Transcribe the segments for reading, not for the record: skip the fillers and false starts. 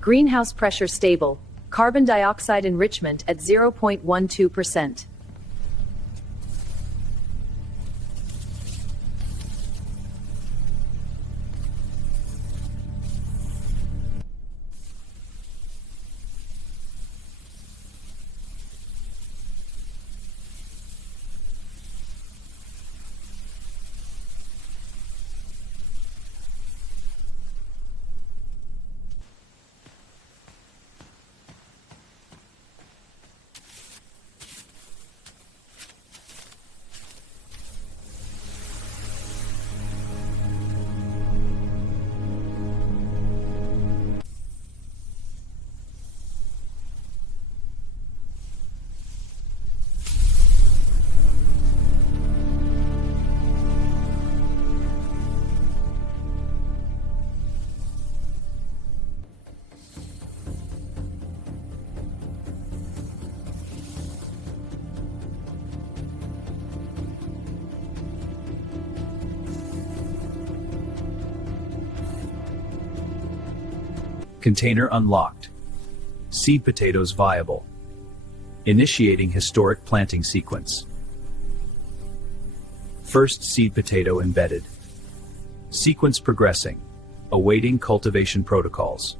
Greenhouse pressure stable. Carbon dioxide enrichment at 0.12%. Container unlocked. Seed potatoes viable. Initiating historic planting sequence. First seed potato embedded. Sequence progressing. Awaiting cultivation protocols.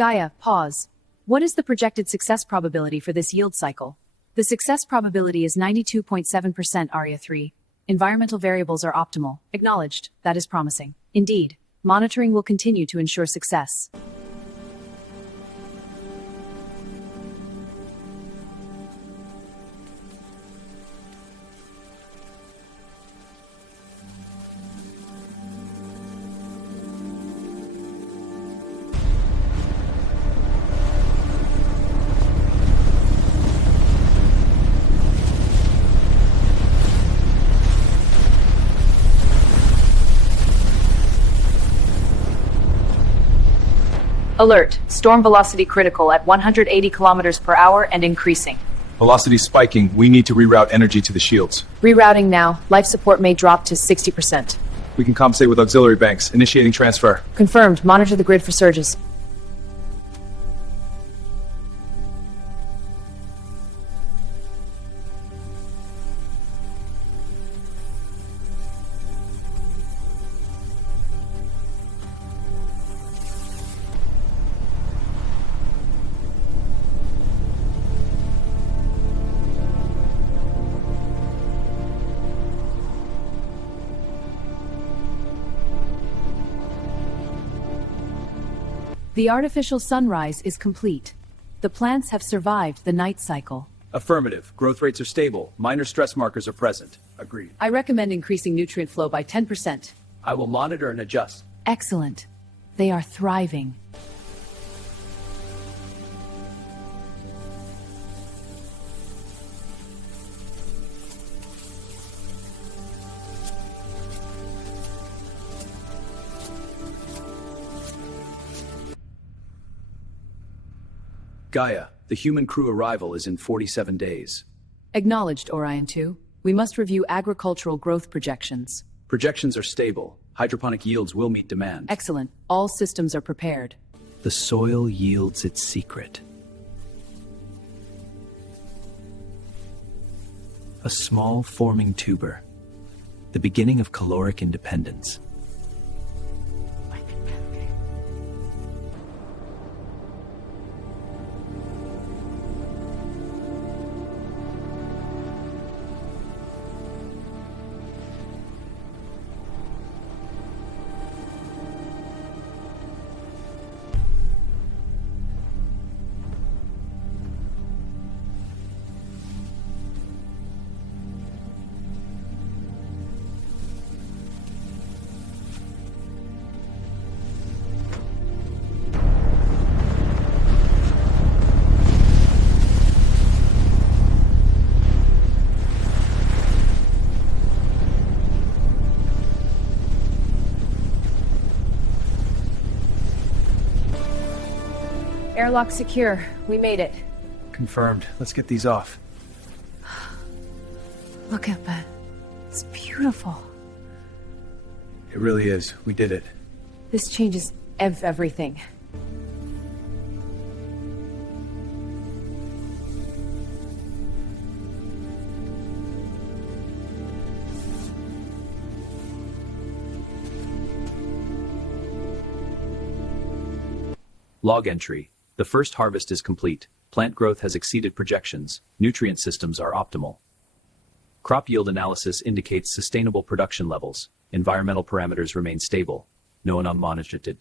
Gaia, pause. What is the projected success probability for this yield cycle? The success probability is 92.7%, ARIA 3. Environmental variables are optimal. Acknowledged. That is promising. Indeed, monitoring will continue to ensure success. Alert. Storm velocity critical at 180 kilometers per hour and increasing. Velocity spiking. We need to reroute energy to the shields. Rerouting now. Life support may drop to 60%. We can compensate with auxiliary banks. Initiating transfer. Confirmed. Monitor the grid for surges. The artificial sunrise is complete. The plants have survived the night cycle. Affirmative. Growth rates are stable. Minor stress markers are present. Agreed. I recommend increasing nutrient flow by 10%. I will monitor and adjust. Excellent. They are thriving. Gaia, the human crew arrival is in 47 days. Acknowledged, Orion 2. We must review agricultural growth projections. Projections are stable. Hydroponic yields will meet demand. Excellent. All systems are prepared. The soil yields its secret. A small forming tuber. The beginning of caloric independence. Airlock secure. We made it. Confirmed. Let's get these off. Look at that. It's beautiful. It really is. We did it. This changes everything. Log entry. The first harvest is complete. Plant growth has exceeded projections. Nutrient systems are optimal. Crop yield analysis indicates sustainable production levels. Environmental parameters remain stable. No one unmonitored.